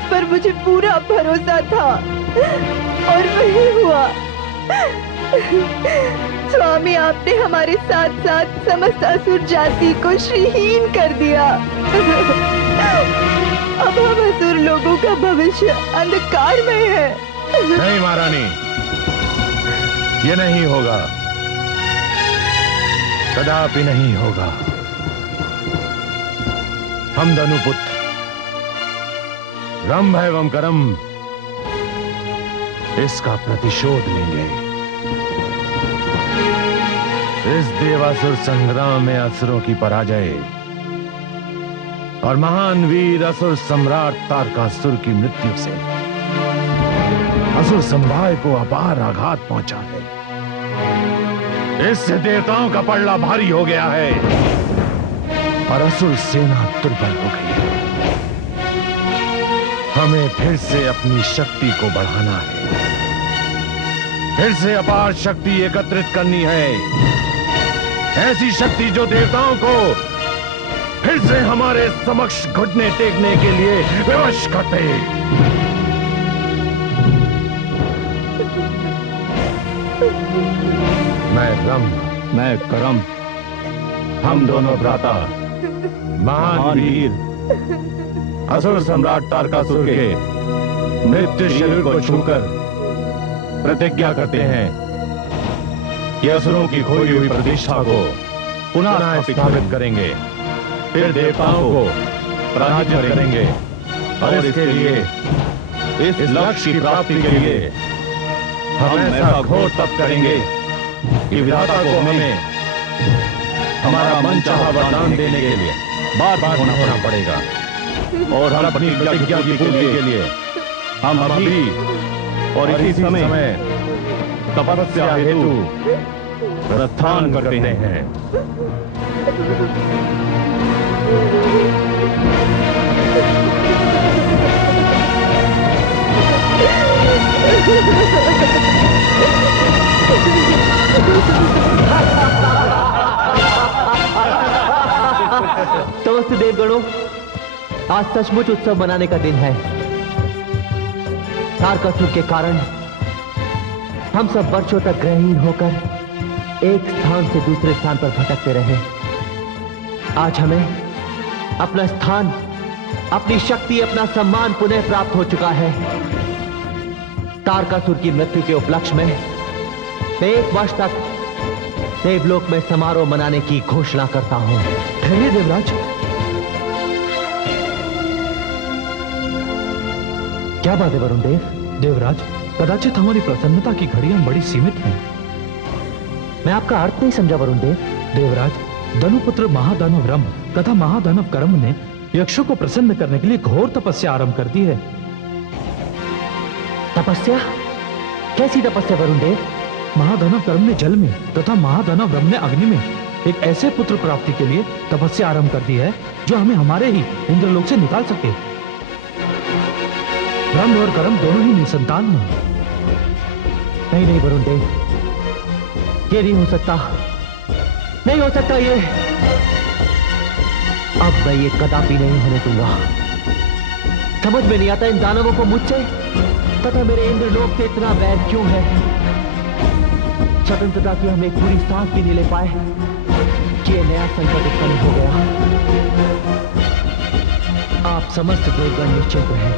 जिस पर मुझे पूरा भरोसा था और वही हुआ। स्वामी, आपने हमारे साथ साथ समस्त असुर जाति को श्रीहीन कर दिया। अब हम असुर लोगों का भविष्य अंधकार में है। नहीं महारानी, ये नहीं होगा, कदापि नहीं होगा। हम धनुपुत्र रंभ एवं करम इसका प्रतिशोध लेंगे। इस देवासुर संग्राम में असुरों की पराजय और महान वीर असुर सम्राट तारकासुर की मृत्यु से असुर समुदाय को अपार आघात पहुंचा है। इससे देवताओं का पलड़ा भारी हो गया है और असुर सेना दुर्बल हो गई है। हमें फिर से अपनी शक्ति को बढ़ाना है, फिर से अपार शक्ति एकत्रित करनी है, ऐसी शक्ति जो देवताओं को फिर से हमारे समक्ष घुटने टेकने के लिए विवश करते। मैं रंभ, मैं करम, हम दोनों भ्राता महान वीर असुर सम्राट तारकासुर के मृत्यु शरीर को छूकर प्रतिज्ञा करते हैं कि असुरों की खोई हुई प्रतिष्ठा को पुनः स्थापित करेंगे, फिर देवताओं को पराजित करेंगे और इसके लिए, इस लक्ष्य की प्राप्ति के लिए हम ऐसा घोर तप करेंगे कि विधाता को हमें हमारा मनचाहा वरदान देने के लिए बार बार होना पड़ेगा और हम अपनी प्रतिज्ञा की पूर्ति के लिए हम अभी और इसी समय तपस्या हेतु प्रस्थान करते हैं। समस्त देवगणों, आज सचमुच उत्सव मनाने का दिन है। तारकासुर के कारण हम सब वर्षों तक ग्रहहीन होकर एक स्थान से दूसरे स्थान पर भटकते रहे। आज हमें अपना स्थान, अपनी शक्ति, अपना सम्मान पुनः प्राप्त हो चुका है। तारकासुर की मृत्यु के उपलक्ष्य में मैं 1 वर्ष तक देवलोक में समारोह मनाने की घोषणा करता हूं। ठहरिए देवराज, क्या बात है वरुण देव? देवराज, कदाचित हमारी प्रसन्नता की घड़ियां बड़ी सीमित हैं। मैं आपका अर्थ नहीं समझा वरुण देव। देवराज, धनुपुत्र महादानव रंभ तथा महादानव करम ने यक्षों को प्रसन्न करने के लिए घोर तपस्या आरंभ कर दी है। तपस्या? कैसी तपस्या वरुण देव? महादानव करम ने जल में तथा महादानव रंभ ने अग्नि में एक ऐसे पुत्र प्राप्ति के लिए तपस्या आरंभ कर दी है जो हमें हमारे ही इंद्रलोक से निकाल सके। रंभ और करम दोनों ही निसंतान हैं। नहीं नहीं वरुण देव, ये नहीं हो सकता, नहीं हो सकता ये। अब मैं ये कदापि नहीं होने दूंगा। समझ में नहीं आता इन दानवों को मुझसे तथा मेरे इंद्रलोक से इतना वैर क्यों है। स्वतंत्रता की हम एक पूरी सांस भी नहीं ले पाए कि ये नया संकट उत्पन्न हो गया। आप समस्त देवगण निश्चिंत रहें।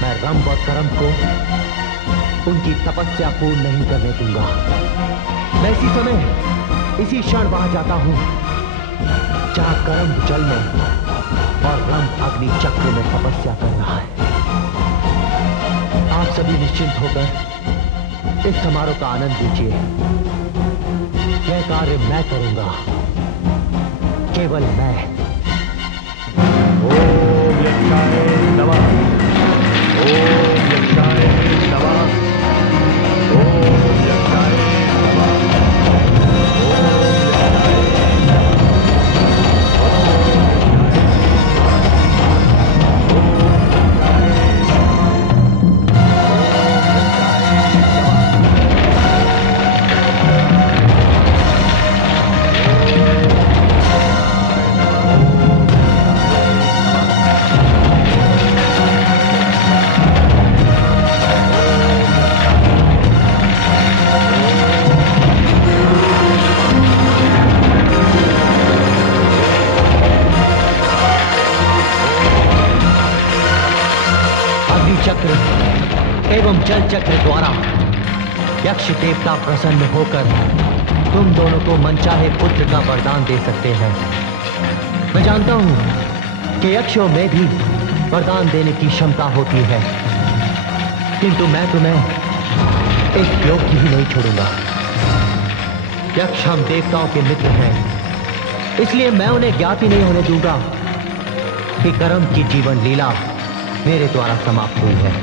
मैं रंभ और करम को उनकी तपस्या पूर्ण नहीं करने दूंगा। मैं इसी समय, इसी क्षण वहां जाता हूं जहां करम जल में और रंभ अग्नि चक्र में तपस्या कर रहा है। आप सभी निश्चिंत होकर इस समारोह का आनंद लीजिए। यह कार्य मैं करूंगा, केवल मैं। ओम यक्षाय नमः, ओम यक्षाय नमः, ओम यक्षाय नमः, चक्र एवं जल चक्र द्वारा यक्ष देवता प्रसन्न होकर तुम दोनों को मनचाहे पुत्र का वरदान दे सकते हैं। मैं जानता हूं कि यक्षों में भी वरदान देने की क्षमता होती है, किंतु मैं तुम्हें इस योग की ही नहीं छोड़ूंगा। यक्ष हम देवताओं के मित्र हैं, इसलिए मैं उन्हें ज्ञात ही नहीं होने दूंगा कि कर्म की जीवन लीला मेरे द्वारा समाप्त हुई है।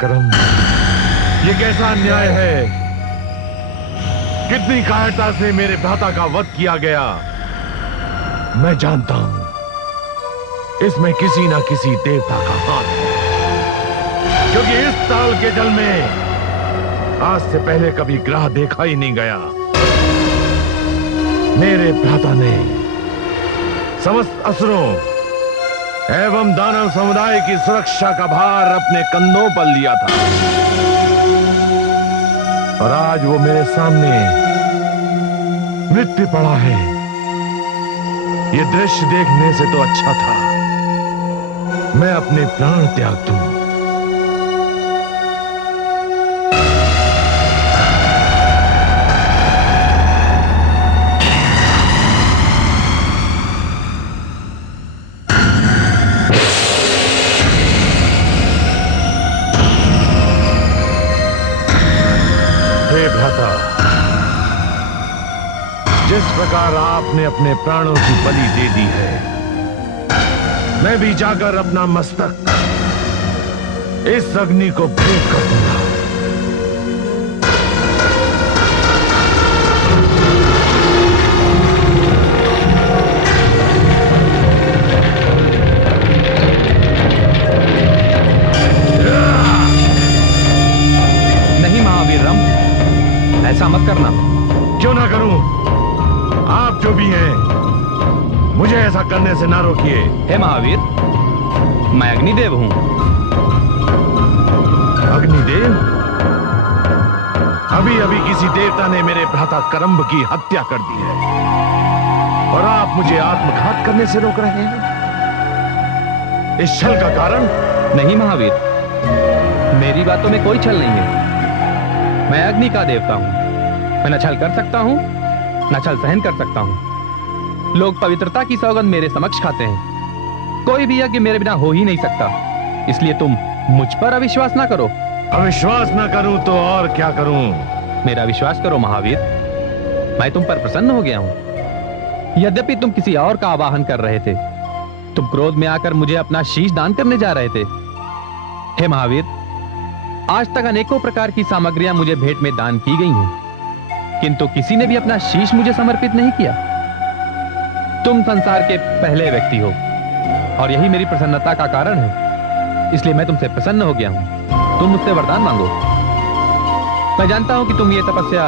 करम, ये कैसा अन्याय है? कितनी कायरता से मेरे भ्राता का वध किया गया। मैं जानता हूं इसमें किसी ना किसी देवता का हाथ है, क्योंकि इस ताल के जल में आज से पहले कभी ग्रह देखा ही नहीं गया। मेरे भ्राता ने समस्त असुरों एवं दानव समुदाय की सुरक्षा का भार अपने कंधों पर लिया था, और आज वो मेरे सामने मृत्यु पड़ा है। ये दृश्य देखने से तो अच्छा था मैं अपने प्राण त्याग दूं। जिस प्रकार आपने अपने प्राणों की बलि दे दी है, मैं भी जाकर अपना मस्तक इस अग्नि को भेंट कर दूंगा। ऐसा मत करना। क्यों ना करूं? आप जो भी हैं, मुझे ऐसा करने से ना रोकिए। हे महावीर, मैं अग्निदेव हूं। अग्निदेव? अभी अभी किसी देवता ने मेरे भ्राता करम्ब की हत्या कर दी है और आप मुझे आत्मघात करने से रोक रहे हैं। इस छल का कारण? नहीं महावीर, मेरी बातों में कोई छल नहीं है। मैं अग्नि का देवता हूं। मैं न छल कर सकता हूं, न छल सहन कर सकता हूं। लोग पवित्रता की सौगंध मेरे समक्ष खाते हैं। कोई भी यज्ञ मेरे बिना हो ही नहीं सकता। इसलिए तुम मुझ पर अविश्वास ना करो। अविश्वास ना करूं तो और क्या करूं? मेरा विश्वास करो महावीर, मैं तुम पर प्रसन्न हो गया हूं। यद्यपि तुम किसी और का आवाहन कर रहे थे, तुम क्रोध में आकर मुझे अपना शीश दान करने जा रहे थे। हे महावीर, आज तक अनेकों प्रकार की सामग्रियां मुझे भेंट में दान की गई हैं, किंतु किसी ने भी अपना शीश मुझे समर्पित नहीं किया। तुम संसार के पहले व्यक्ति हो और यही मेरी प्रसन्नता का कारण है। इसलिए मैं तुमसे प्रसन्न हो गया हूं। तुम मुझसे वरदान मांगो। मैं जानता हूं कि तुम ये तपस्या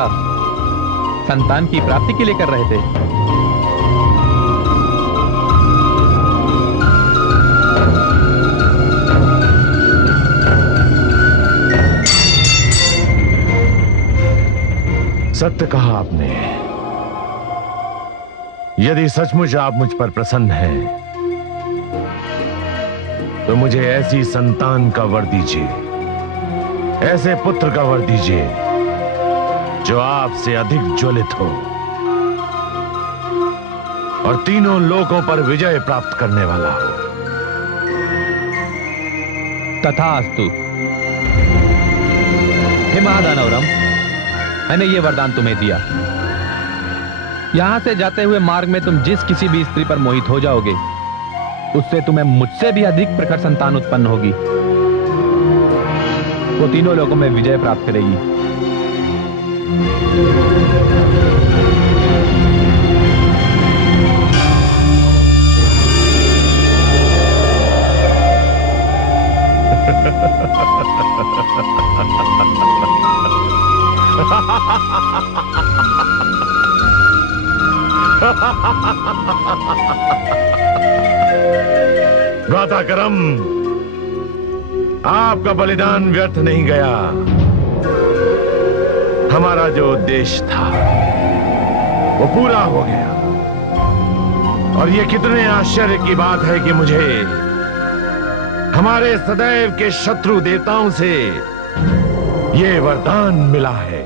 संतान की प्राप्ति के लिए कर रहे थे। सत्य कहा आपने। यदि सचमुच आप मुझ पर प्रसन्न हैं, तो मुझे ऐसी संतान का वर दीजिए, ऐसे पुत्र का वर दीजिए जो आपसे अधिक ज्वलित हो और तीनों लोकों पर विजय प्राप्त करने वाला हो। तथास्तु। हे महादानवरम, मैंने ये वरदान तुम्हें दिया। यहां से जाते हुए मार्ग में तुम जिस किसी भी स्त्री पर मोहित हो जाओगे, उससे तुम्हें मुझसे भी अधिक प्रखर संतान उत्पन्न होगी। वो तीनों लोगों में विजय प्राप्त करेगी। भ्राता करम, आपका बलिदान व्यर्थ नहीं गया। हमारा जो उद्देश्य था वो पूरा हो गया। और ये कितने आश्चर्य की बात है कि मुझे हमारे सदैव के शत्रु देवताओं से ये वरदान मिला है।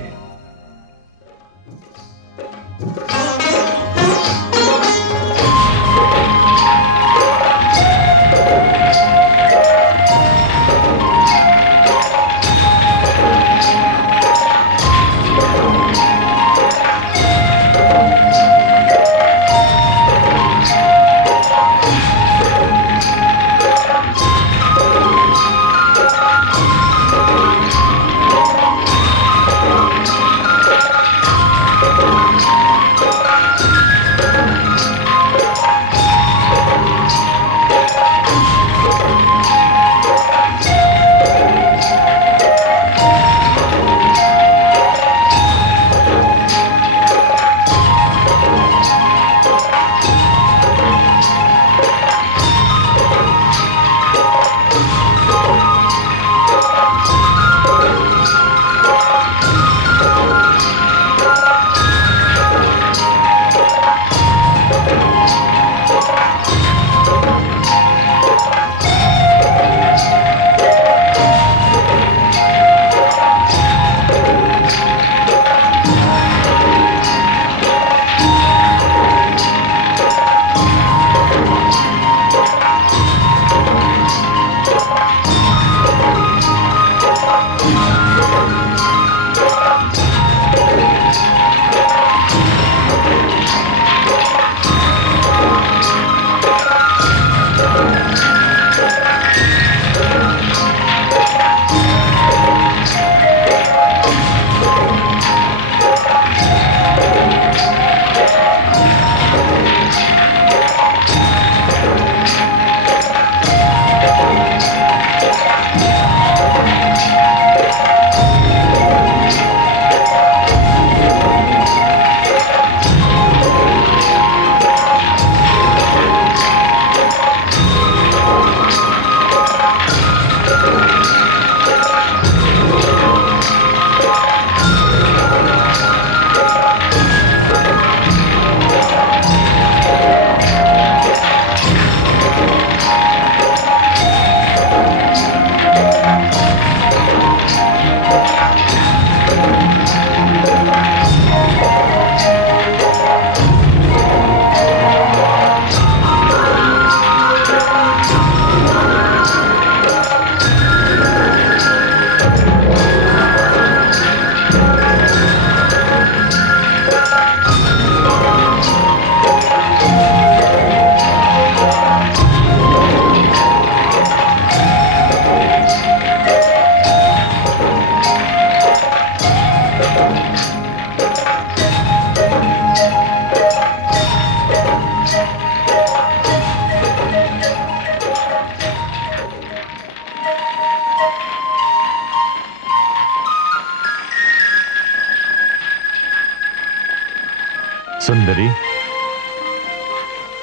सुंदरी,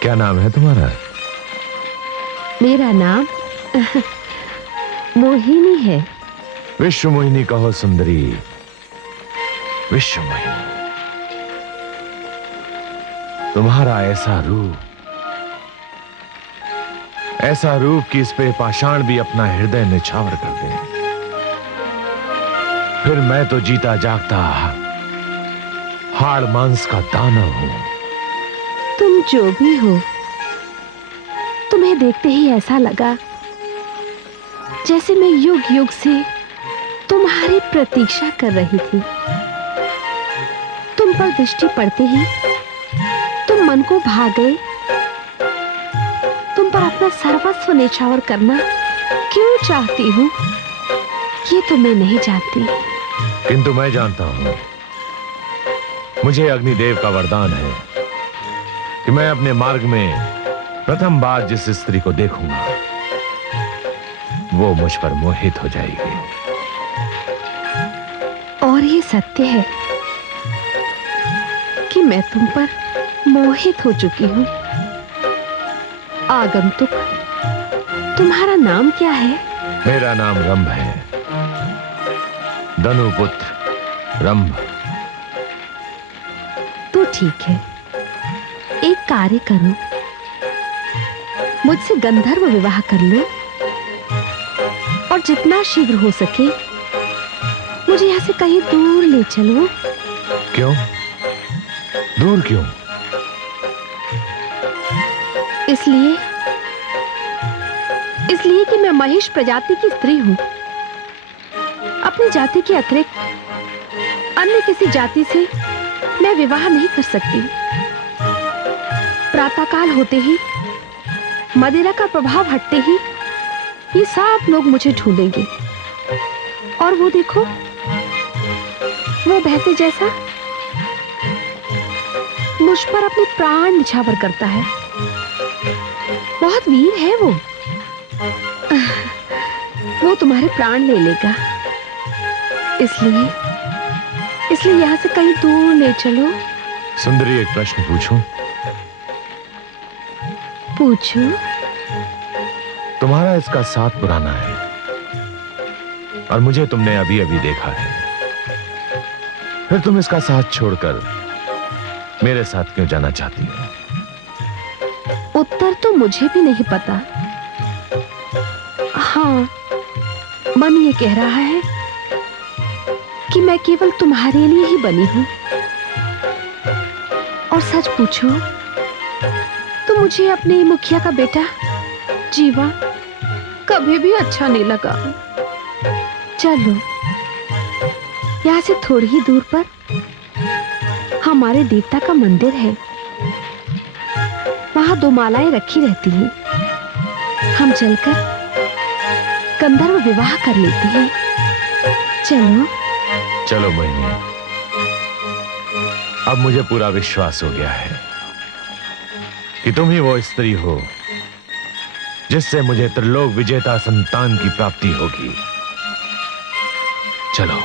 क्या नाम है तुम्हारा? मेरा नाम मोहिनी है। विश्व मोहिनी कहो सुंदरी, विश्व मोहिनी। तुम्हारा ऐसा रूप कि इस पे पाषाण भी अपना हृदय निछावर कर दे। फिर मैं तो जीता जागता हाड़ मांस का दानव हूं। तुम जो भी हो, तुम्हें देखते ही ऐसा लगा जैसे मैं युग युग से तुम्हारी प्रतीक्षा कर रही थी। तुम पर दृष्टि पड़ते ही तुम मन को भा गए। तुम पर अपना सर्वस्व निछावर करना क्यों चाहती हूँ, ये तो मैं नहीं जानती। किंतु मैं जानता हूं, मुझे अग्निदेव का वरदान है कि मैं अपने मार्ग में प्रथम बार जिस स्त्री को देखूंगा वो मुझ पर मोहित हो जाएगी। और ये सत्य है कि मैं तुम पर मोहित हो चुकी हूँ। आगंतुक, तुम्हारा नाम क्या है? मेरा नाम रंभ है, धनुपुत्र रंभ। तो ठीक है, एक कार्य करो, मुझसे गंधर्व विवाह कर लो और जितना शीघ्र हो सके मुझे यहां से कहीं दूर ले चलो। क्यों? दूर क्यों? इसलिए कि मैं महिष प्रजाति की स्त्री हूं। अपनी जाति के अतिरिक्त अन्य किसी जाति से मैं विवाह नहीं कर सकती। प्रातःकाल होते ही, मदिरा का प्रभाव हटते ही ये सब लोग मुझे ढूंढेंगे। और वो देखो, वो भैंसे जैसा मुझ पर अपने प्राण निछावर करता है। बहुत वीर है वो तुम्हारे प्राण ले लेगा। इसलिए यहां से कहीं दूर ले चलो। सुंदरी, एक प्रश्न पूछूं? पूछो। तुम्हारा इसका साथ पुराना है और मुझे तुमने अभी अभी देखा है, फिर तुम इसका साथ छोड़कर मेरे साथ क्यों जाना चाहती हो? उत्तर तो मुझे भी नहीं पता। हाँ, मन ये कह रहा है कि मैं केवल तुम्हारे लिए ही बनी हूं। और सच पूछो तो मुझे अपने मुखिया का बेटा जीवा कभी भी अच्छा नहीं लगा। चलो, यहां से थोड़ी ही दूर पर हमारे देवता का मंदिर है। वहां 2 मालाएं रखी रहती हैं। हम चलकर गंधर्व विवाह कर लेते हैं। चलो। चलो मोहिनी, अब मुझे पूरा विश्वास हो गया है कि तुम ही वो स्त्री हो जिससे मुझे त्रिलोक विजेता संतान की प्राप्ति होगी। चलो।